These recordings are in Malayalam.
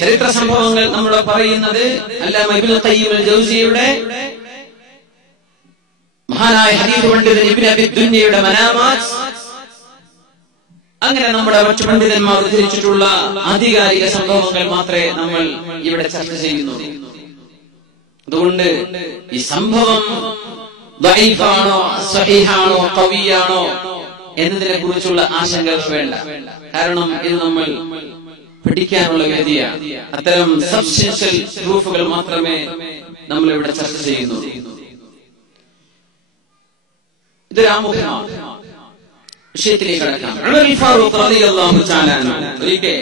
ചരിത്ര സംഭവങ്ങൾ നമ്മൾ പറയുന്നത് അല്ലാമ ഇബ്നുൽ ഖയ്യിം അൽ ജൗസിയുടെ മഹാനായ ഹദീസ് പണ്ഡിതൻ ഇബ്നു അബി ദുനിയയുടെ മനാമാത്ത്, അങ്ങനെ നമ്മുടെ മറ്റു പണ്ഡിതന്മാർ ഉദ്ധരിച്ചിട്ടുള്ള ആധികാരിക സംഭവങ്ങൾ മാത്രമേ നമ്മൾ ഇവിടെ ചർച്ച ചെയ്യുന്നുള്ളൂ. അതുകൊണ്ട് ഈ സംഭവം ദഈഫാണോ സ്വഹീഹാണോ ഖവിയാണോ എന്നതിനെ കുറിച്ചുള്ള ആശങ്കകൾ വേണ്ട. കാരണം ഇത് നമ്മൾ പഠിക്കാനുള്ള വേദിയാണ്. അത്തരം സബ്സ്റ്റൻഷ്യൽ പ്രൂഫുകൾ മാത്രമേ നമ്മൾ ഇവിടെ ചർച്ച ചെയ്യുന്നുള്ളൂ. ഇതൊരു ആമുഖമാണ്. വിഷയത്തിലേക്ക് കടക്കാം. ഉമർ ഫാറൂഖ് റളിയല്ലാഹു തആല അൻഹു ഒരിക്കൽ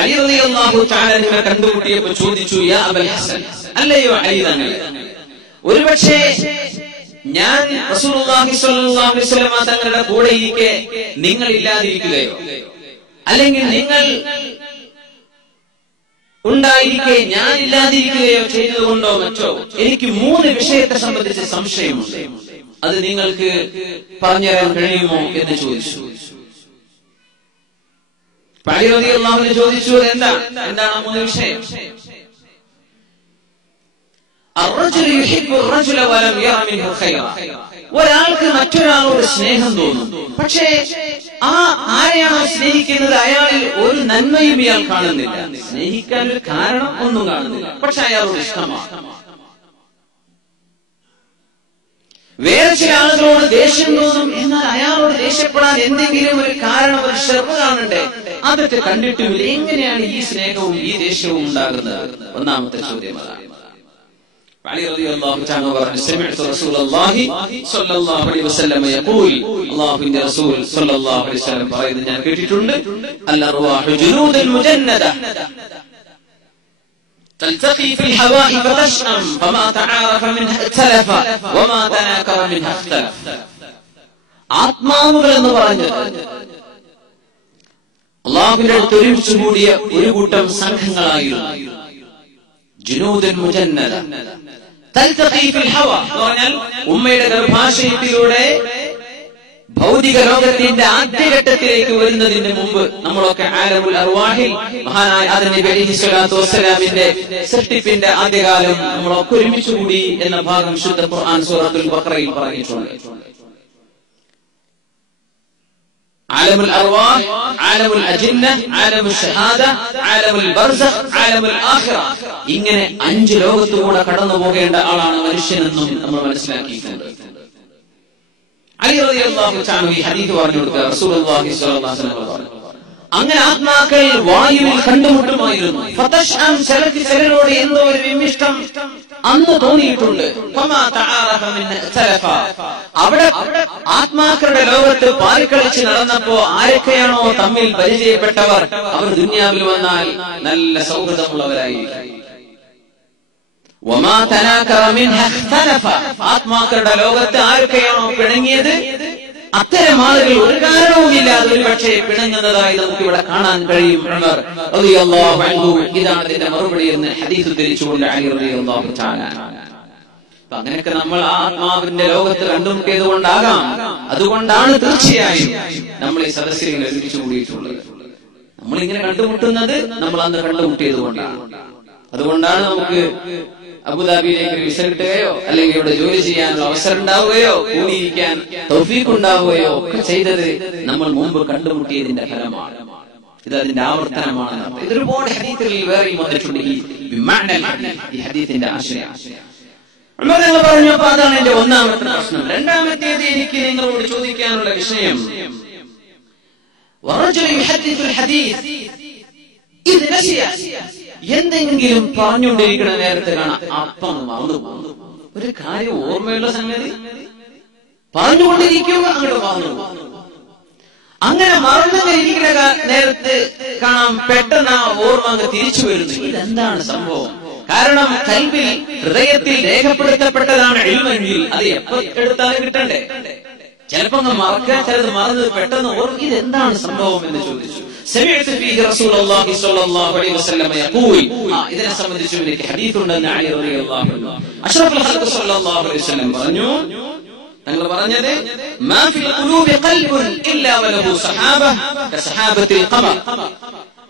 അലി റളിയല്ലാഹു തആല അൻഹുവിനെ കണ്ടുമുട്ടിയപ്പോൾ ചോദിച്ചു, യാ അബൽ ഹസൻ, അല്ലയോ അലി തങ്ങളെ, ഒരുപക്ഷേ ഞാൻ റസൂലുള്ളാഹി സ്വല്ലല്ലാഹു അലൈഹി വസല്ലം തങ്ങളുടെ കൂടെ ഇരിക്കെ നിങ്ങൾ ഇല്ലാതിരിക്കുകയോ അല്ലെങ്കിൽ നിങ്ങൾ ഉണ്ടായിരിക്കെ ഞാൻ ഇല്ലാതിരിക്കുകയോ ചെയ്തതുകൊണ്ടോ മറ്റോ എനിക്ക് 3 വിഷയത്തെ സംബന്ധിച്ച് സംശയമുണ്ട്. അത് നിങ്ങൾക്ക് പറഞ്ഞുതരാൻ കഴിയുമോ എന്ന് ചോദിച്ചു. അലി റളിയല്ലാഹു അൻഹു ചോദിച്ചു, എന്താണ് 3 വിഷയം? ഒരാൾക്ക് മറ്റൊരാളോട് സ്നേഹം തോന്നും, പക്ഷേ ആരെയാണോ സ്നേഹിക്കുന്നത് അയാളിൽ ഒരു നന്മയും ഇയാൾ കാണുന്നില്ല. സ്നേഹിക്കാൻ ഒരു കാരണം ഒന്നും കാണുന്നില്ല, പക്ഷെ അയാളോട് ഇഷ്ടമാണ്. വേറെ ചില ആളുകളോട് ദേഷ്യം തോന്നും, എന്നാൽ അയാളോട് ദേഷ്യപ്പെടാൻ എന്തെങ്കിലും ഒരു കാരണം, ഒരു ഷെർവ് കാണണ്ടേ? അതൊക്കെ കണ്ടിട്ടുമില്ല. എങ്ങനെയാണ് ഈ സ്നേഹവും ഈ ദേഷ്യവും ഉണ്ടാകുന്നത്? ഒന്നാമത്തെ ചോദ്യം അതാണ്. علي رضي الله تعالى عنه سمعت رسول الله صلى الله عليه وسلم يقول الله إن رسول صلى الله عليه وسلم പറയുന്നത് ഞാൻ കേട്ടിട്ടുണ്ട്, الأرواح جنود مجندة تلتقي في الهواء فتشأم فما تعارف منها ائتلف وما تناكر منها اختلف. ആത്മാവുകൾ എന്ന് പറഞ്ഞത് അല്ലാഹുവിന്റെ അടുത്ത് ഒരുമിച്ച് കൂടിയ ഒരു കൂട്ടം സംഘങ്ങളായിരുന്നു. ജുനൂദൻ മുജന്നദ തൽതഖി ഫിൽ ഹവാ എന്ന് പറഞ്ഞാൽ ഉമ്മയുടെ ഗർഭാശയത്തിലൂടെ ഭൗതിക ലോകത്തിന്റെ ആദ്യഘട്ടത്തിലേക്ക് വരുന്നതിന് മുമ്പ് നമ്മളൊക്കെ ആലമുൽ അർവാഹിൽ മഹാനായ ആദം നബി അലൈഹി സ്വലാത്തു വസ്സലാമിന്റെ സൃഷ്ടിപ്പിന്റെ ആദ്യകാലം നമ്മളൊക്കെ ഒരുമിച്ച് കൂടി എന്ന ഭാഗം ശുദ്ധ ഖുർആൻ സൂറത്തുൽ ബഖറയിൽ പറഞ്ഞിട്ടുണ്ട്. ആലമുൽ അർവാഹ്, ആലമുൽ അജിന്ന, ആലമുൽ ഷഹാദ, ആലമുൽ ബർസഖ്, ആലമുൽ ആഖിറ, ഇങ്ങനെ 5 ലോകത്തുകൂടെ കടന്നു പോകേണ്ട ആളാണ് മനുഷ്യനെന്നും നമ്മൾ മനസ്സിലാക്കിയിട്ടുണ്ട്. അലി റളിയല്ലാഹു തആല ഈ ഹദീസ് പറഞ്ഞു കൊടുത്ത റസൂലുള്ളാഹി സ്വല്ലല്ലാഹു അലൈഹി വസല്ലം പറഞ്ഞു, അങ്ങനെ ആത്മാക്കൾ വായുവിൽ കണ്ടുമുട്ടുമായിരുന്നു. ഫതശ്അം, ചിലരോട് എന്തോ ഒരു വിമിഷ്ടം അന്ന് തോന്നിയിട്ടുണ്ട്. അവിടെ ആത്മാക്കളുടെ ലോകത്ത് പാലിക്കളിച്ച് നടന്നപ്പോ ആരൊക്കെയാണോ തമ്മിൽ പരിചയപ്പെട്ടവർ അവർ ദുനിയാവിൽ വന്നാൽ നല്ല സൗഹൃദമുള്ളവരായിരിക്കും. ആത്മാക്കളുടെ ലോകത്ത് ആരൊക്കെയാണോ പിണങ്ങിയത് അത്തരം ആളുകൾ ഒരു കാരണവുമില്ലാതെ ഒരു പക്ഷേ പിണങ്ങുന്നതായി നമുക്ക് ഇവിടെ കാണാൻ കഴിയും. ഉമർ റളിയല്ലാഹു അൻഹു ഇതാണ് ഇതിന്റെ മറുപടി എന്ന് ഹദീസ് ഉദ്ധരിച്ചുകൊണ്ട് അലി റളിയല്ലാഹു തആല. അപ്പൊ അങ്ങനെയൊക്കെ നമ്മൾ ആത്മാവിന്റെ ലോകത്ത് കണ്ടുമുട്ടിയത് കൊണ്ടാകാം, അതുകൊണ്ടാണ് തീർച്ചയായും നമ്മൾ ഈ സദസ്സിൽ ഒരുമിച്ച് കൂടിയിട്ടുള്ളത്. നമ്മളിങ്ങനെ കണ്ടുമുട്ടുന്നത് നമ്മൾ അന്ന് കണ്ടുമുട്ടിയത് കൊണ്ടാണ്. അതുകൊണ്ടാണ് നമുക്ക് അബുദാബിയിലേക്ക് വിസ കിട്ടുകയോ അല്ലെങ്കിൽ ഇവിടെ ജോലി ചെയ്യാനുള്ള അവസരം ഉണ്ടാവുകയോ കൂടിയിരിക്കാൻ തൗഫീഖ് ഉണ്ടാവുകയോ ഒക്കെ ചെയ്തത് നമ്മൾ മുമ്പ് കണ്ടുമുട്ടിയതിന്റെ ഫലമാണ്. ഇത് അതിന്റെ ആവർത്തനമാണ്. ഇതൊരുപാട് ഹദീസുകളിൽ വേറെയും വന്നിട്ടുണ്ട് ഈ ഹദീസിന്റെ ആശയം. പറഞ്ഞപ്പോ അതാണ് എന്റെ ഒന്നാമത്തെ പ്രശ്നം. രണ്ടാമത്തേത് എനിക്ക് നിങ്ങളോട് ചോദിക്കാനുള്ള വിഷയം, എന്തെങ്കിലും പറഞ്ഞുകൊണ്ടിരിക്കുന്ന നേരത്തെ കാണാം അപ്പം മറന്നു പോകുന്നു. ഒരു കാര്യം ഓർമ്മയുള്ള സംഗതി പറഞ്ഞുകൊണ്ടിരിക്കുക, അങ്ങോട്ട് മറന്നു. അങ്ങനെ മറന്നിരിക്കുന്ന നേരത്ത് കാണാം പെട്ടെന്ന് ആ ഓർമ്മ അങ്ങ് തിരിച്ചു വരുന്നു. ഇതെന്താണ് സംഭവം? കാരണം കൽബിൽ, ഹൃദയത്തിൽ രേഖപ്പെടുത്തപ്പെട്ടതാണ് ഇൽമെങ്കിൽ അത് എപ്പോ എടുത്താലും കിട്ടണ്ടേ. ചിലപ്പോ അങ്ങ് മറക്കാൻ, ചിലത് മറന്നത് പെട്ടെന്ന് ഓർമ്മ. ഇതെന്താണ് സംഭവം എന്ന് ചോദിച്ചു. ഇതിനെ സംബന്ധിച്ച് എനിക്ക് ഹദീസുണ്ടെന്ന് അലി റളിയല്ലാഹു അൻഹു അഷ്റഫുൽ ഖൽഖ് സ്വല്ലല്ലാഹു അലൈഹി വസല്ലം പറഞ്ഞു. തങ്ങൾ പറഞ്ഞത്, മാ ഫിൽ ഖുലൂബി ഖൽബുൻ ഇല്ലാ വലഹു സഹാബ കസഹാബത്തിൽ ഖമർ.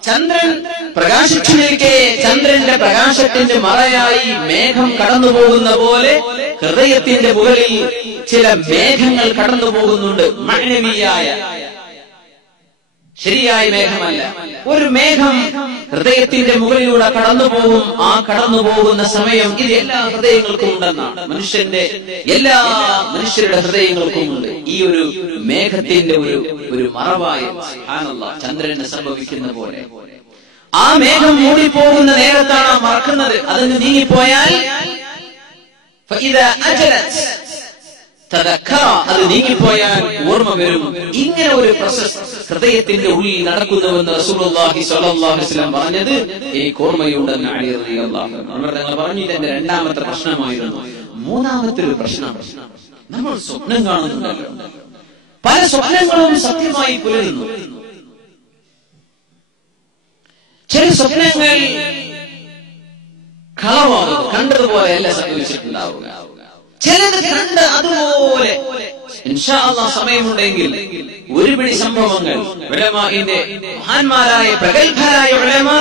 ചന്ദ്രൻ പ്രകാശിച്ചു നിൽക്കെ ചന്ദ്രന്റെ പ്രകാശത്തിന്റെ മറയായി മേഘം കടന്നുപോകുന്ന പോലെ ഹൃദയത്തിന്റെ മുകളിൽ ചില മേഘങ്ങൾ കടന്നു പോകുന്നുണ്ട്. മഅനവിയായ ശരിയായ മേഘമല്ല. ഒരു മേഘം ഹൃദയത്തിന്റെ മുകളിലൂടെ കടന്നുപോകും. ആ കടന്നുപോകുന്ന സമയം ഇത് എല്ലാ ഹൃദയങ്ങൾക്കും ഉണ്ടെന്നാണ്. എല്ലാ മനുഷ്യരുടെ ഹൃദയങ്ങൾക്കും ഉണ്ട് ഈ ഒരു മേഘത്തിന്റെ ഒരു മറവായ സുബ്ഹാനല്ലാഹ് ചന്ദ്രന് സംഭവിക്കുന്ന പോലെ. ആ മേഘം മൂടിപ്പോകുന്ന നേരത്താണ് മറക്കുന്നത്. അതിന് നീങ്ങിപ്പോയാൽ അത് നീങ്ങിപ്പോയാൽ ഓർമ്മ വരും. ഇങ്ങനെ ഒരു പ്രോസസ് ഹൃദയത്തിന്റെ ഉള്ളിൽ നടക്കുന്നുവെന്ന് റസൂലുള്ളാഹി സ്വല്ലല്ലാഹു അലൈഹി വസല്ലം പറഞ്ഞത് ഈ ഓർമ്മയുണ്ടെന്ന് അലി റളിയല്ലാഹു അൻഹു ഞങ്ങൾ പറഞ്ഞു. ഇതെന്റെ രണ്ടാമത്തെ പ്രശ്നമായിരുന്നു. മൂന്നാമത്തെ ഒരു പ്രശ്നം, നമ്മൾ സ്വപ്നം കാണുന്നുണ്ടല്ലോ. പല സ്വപ്നങ്ങളും സത്യമായി പുലരുന്നു. ചില സ്വപ്നങ്ങൾ കളവാകുന്നു, കണ്ടതുപോലെയല്ല സംഭവിച്ചിട്ടുണ്ടാവുക. ചിലത് കണ്ട് അതുപോലെ ഇൻഷാ അല്ലാഹ് സമയമുണ്ടെങ്കിൽ ഒരു പിടി സംഭവങ്ങൾ ഉലമാഇന്റെ മഹാന്മാരായ പ്രഗത്ഭരായ ഉലമാ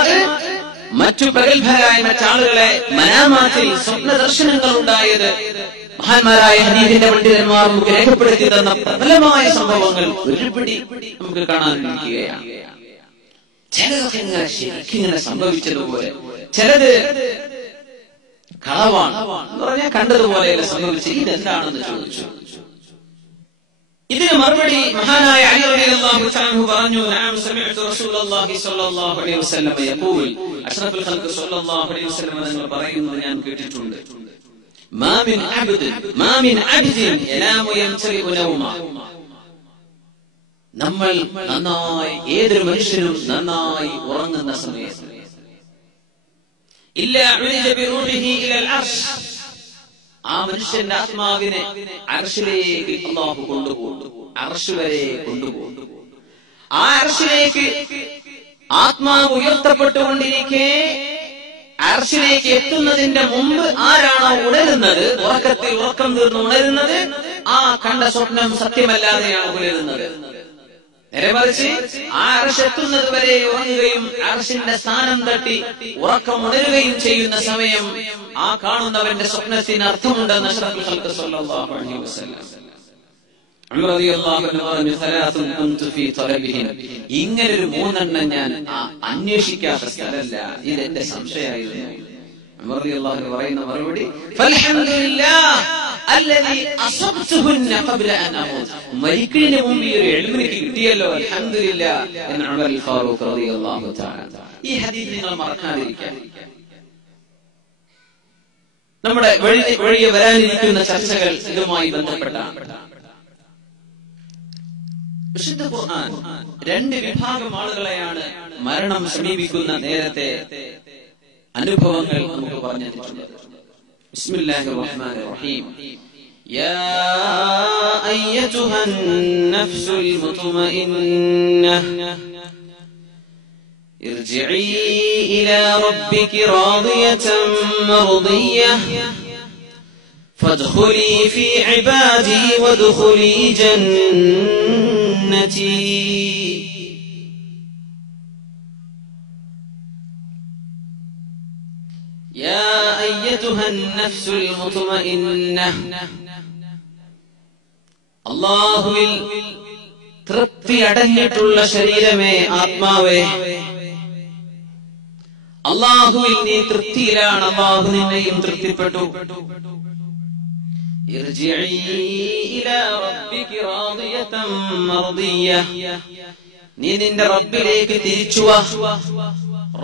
മറ്റു പ്രഗത്ഭരായ മറ്റാളുകളെ മനാമാത്തിൽ സ്വപ്ന ദർശനങ്ങൾ ഉണ്ടായത് മഹാന്മാരായ ഹദീസിന്റെ പണ്ഡിതന്മാർ നമുക്ക് രേഖപ്പെടുത്തി തന്ന പ്രബലമായ സംഭവങ്ങൾ ഒരു പിടി നമുക്ക് കാണാനിരിക്കുകയാണ്. ചിലതൊക്കെ ഇങ്ങനെ ശരിക്കിങ്ങനെ സംഭവിച്ചതുപോലെ, ചിലത് കളവാണ് എന്ന് പറഞ്ഞാൽ കണ്ടതുപോലെയല്ല സംഭവിച്ചത്. ഇതെന്താണെന്ന് ചോദിച്ചു. ഇതിന് മറുപടി മഹാനായ അലി റളിയല്ലാഹു തആല പറഞ്ഞു, നഅം സമിഅ്തു റസൂലുള്ളാഹി സ്വല്ലല്ലാഹു അലൈഹി വസല്ലം യഖൂൽ, അഷ്റഫുൽ ഖൽഖ് സ്വല്ലല്ലാഹു അലൈഹി വസല്ലം തങ്ങൾ പറയുന്നത് ഞാൻ കേട്ടിട്ടുണ്ട്. മാ മിൻ അബ്ദിൻ യനാമു യംതലിഉ നൗമ. നമ്മൾ നന്നായി ഏതൊരു മനുഷ്യനും നന്നായി ഉറങ്ങുന്ന സമയത്ത് ആ മനുഷ്യന്റെ ആത്മാവിനെ അർശിലേക്ക് അല്ലാഹു കൊണ്ടുപോകും. അർശ് വരെ കൊണ്ടുപോകും. ആ അർശിലേക്ക് ആത്മാവ് ഉയർത്തപ്പെട്ടുകൊണ്ടിരിക്കെ അർശിലേക്ക് എത്തുന്നതിന്റെ മുമ്പ് ആരാണോ ഉണരുന്നത്, ഉറക്കത്തിൽ ഉറക്കം തീർന്ന് ഉണരുന്നത്, ആ കണ്ട സ്വപ്നം സത്യമല്ലാതെയാണ് ഉണരുന്നത്. നേരെ മറിച്ച് ആ അർശ് എത്തുന്നത് വരെ ഉറങ്ങുകയും അർശിന്റെ സ്ഥാനം തട്ടി ഉറക്കം ഉണരുകയും ചെയ്യുന്ന സമയം ആ കാണുന്നവന്റെ സ്വപ്നത്തിന് അർത്ഥമുണ്ടെന്ന് അഷ്റഫുൽ ഖൽഖ് സ്വല്ലല്ലാഹു അലൈഹി വസല്ലം ഉമർ റളിയല്ലാഹു അൻഹു പറഞ്ഞു, സലാത്തുൻ കുന്തു ഫീ തലബിഹിൻ. ഇങ്ങനൊരു മൂന്നെണ്ണം ഞാൻ അന്വേഷിക്കാത്ത സ്ഥലമല്ല, ഇതെന്റെ സംശയമായിരുന്നു. ഉമർ റളിയല്ലാഹു അൻഹു പറയുന്ന മറുപടി, ഫൽഹംദുലില്ലാഹ് അല്ലദീ അസബ്തുഹുന്ന ഖബ്ല അൻ അമൂത്. മരിക്കുന്നതിന് മുമ്പ് ഈ ഒരു ഇൽമു എനിക്ക് കിട്ടിയല്ലോ, അൽഹംദുലില്ലാഹ് എന്ന് ഉമർ അൽ ഫാറൂഖ് റളിയല്ലാഹു തആല. ഈ ഹദീസ് നിങ്ങൾ മറക്കാതിരിക്കാൻ. നമ്മുടെ വഴിയെ വരാനിരിക്കുന്ന ചർച്ചകൾ ഇതുമായി ബന്ധപ്പെട്ടാണ്. വിശുദ്ധ ഖുർആൻ രണ്ട് വിഭാഗം ആളുകളെയാണ് മരണം സമീപിക്കുന്ന നേരത്തെ അനുഭവങ്ങൾ നമുക്ക് പറഞ്ഞു തന്നിട്ടുണ്ട്. ബിസ്മില്ലാഹിർ റഹ്മാനിർ റഹീം. യാ അയ്യതുഹൻ നഫ്സുൽ മുത്മഇന്നഹ ഇർജിഇ ഇലാ റബ്ബികി റാദിയതൻ മർദിയ്യഹ فادخلي في عبادي وادخلي جنتي. يا أيتها النفس المطمئنة. അല്ലാഹുവിൽ തൃപ്തി അടങ്ങിയിട്ടുള്ള ശരീരമേ, ആത്മാവേ, അല്ലാഹുവിൽ നീ തൃപ്തിയിലാണ്. അല്ലാഹു നിന്നെയും തൃപ്തിപ്പെട്ടു. ഇർജിഇ ഇലാ റബ്ബികി റാദിയതൻ മർദിയ്യഹ. നീ നിന്റെ റബ്ബിലേക്ക് തിരിച്ചു വാ.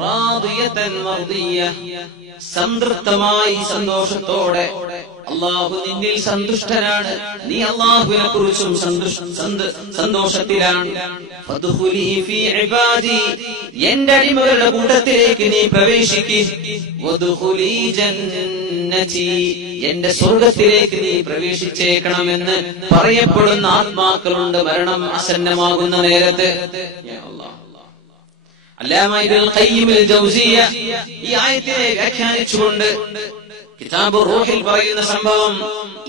റാദിയതൻ മർദിയ്യഹ, സംതൃപ്തമായി സന്തോഷത്തോടെ. അല്ലാഹു നിന്നിൽ സന്തുഷ്ടനാണ്, നീ അല്ലാഹുവിനെ കുറിച്ചും സന്തോഷത്തിലാണ്. ഫദ്ഖുലി ഫീ ഇബാദി, എന്റെ അടിമകളുടെ കൂട്ടത്തിലേക്ക് നീ പ്രവേശിക്ക്. വദ്ഖുലി ജന്നതി, എന്റെ സ്വർഗ്ഗത്തിലേക്ക് നീ പ്രവേശിച്ചേക്കണമെന്ന് പറയപ്പെടുന്ന ആത്മാക്കളുണ്ട് മരണം ആസന്നമാകുന്ന നേരത്ത്. അല്ലാമ ഇബ്നുൽ ഖയ്യിം അൽ ജൗസിയ്യ ഈ ആയത്തിനെ വ്യാഖ്യാനിച്ചുകൊണ്ട് കിതാബ് റൂഹിൽ പറയുന്ന സംഭവം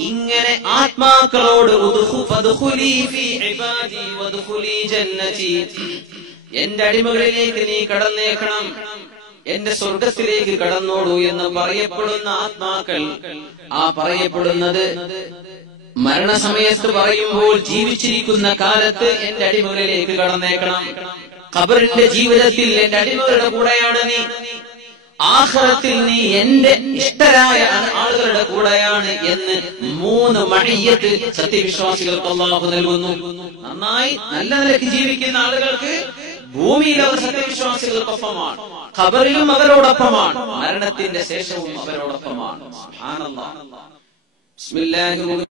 ഇങ്ങനെ ആത്മാക്കളോട് ഫദ്ഖുലി ഫീ ഇബാദി വദ്ഖുലി ജന്നതി, എന്റെ അടിമകളിലേക്ക് നീ കടന്നേക്കണം, എന്റെ സ്വർഗത്തിലേക്ക് കടന്നോളൂ എന്ന് പറയപ്പെടുന്ന ആത്മാക്കൾ, ആ പറയപ്പെടുന്നത് മരണസമയത്ത് പറയുമ്പോൾ ജീവിച്ചിരിക്കുന്ന കാലത്ത് എന്റെ അടിമകളിലേക്ക് കടന്നേക്കണം. ഖബറിന്റെ ജീവിതത്തിൽ എന്റെ അടിമകളുടെ കൂടെയാണ് നീ, ആഖിറത്തിൽ നീ എന്റെ ഇഷ്ടരായ ആളുകളുടെ കൂടെയാണ് എന്ന് 3 മഅയ്യത്ത് സത്യവിശ്വാസികൾക്ക് അല്ലാഹു നൽകുന്നു. നന്നായി നല്ല നിലയ്ക്ക് ജീവിക്കുന്ന ആളുകൾക്ക് ഭൂമിയിൽ അവർ സത്യവിശ്വാസികൾക്കൊപ്പമാണ്, ഖബറിലും അവരോടൊപ്പമാണ്, മരണത്തിന്റെ ശേഷവും അവരോടൊപ്പമാണ്. സുബ്ഹാനല്ലാഹ്. ബിസ്മില്ലാഹിർ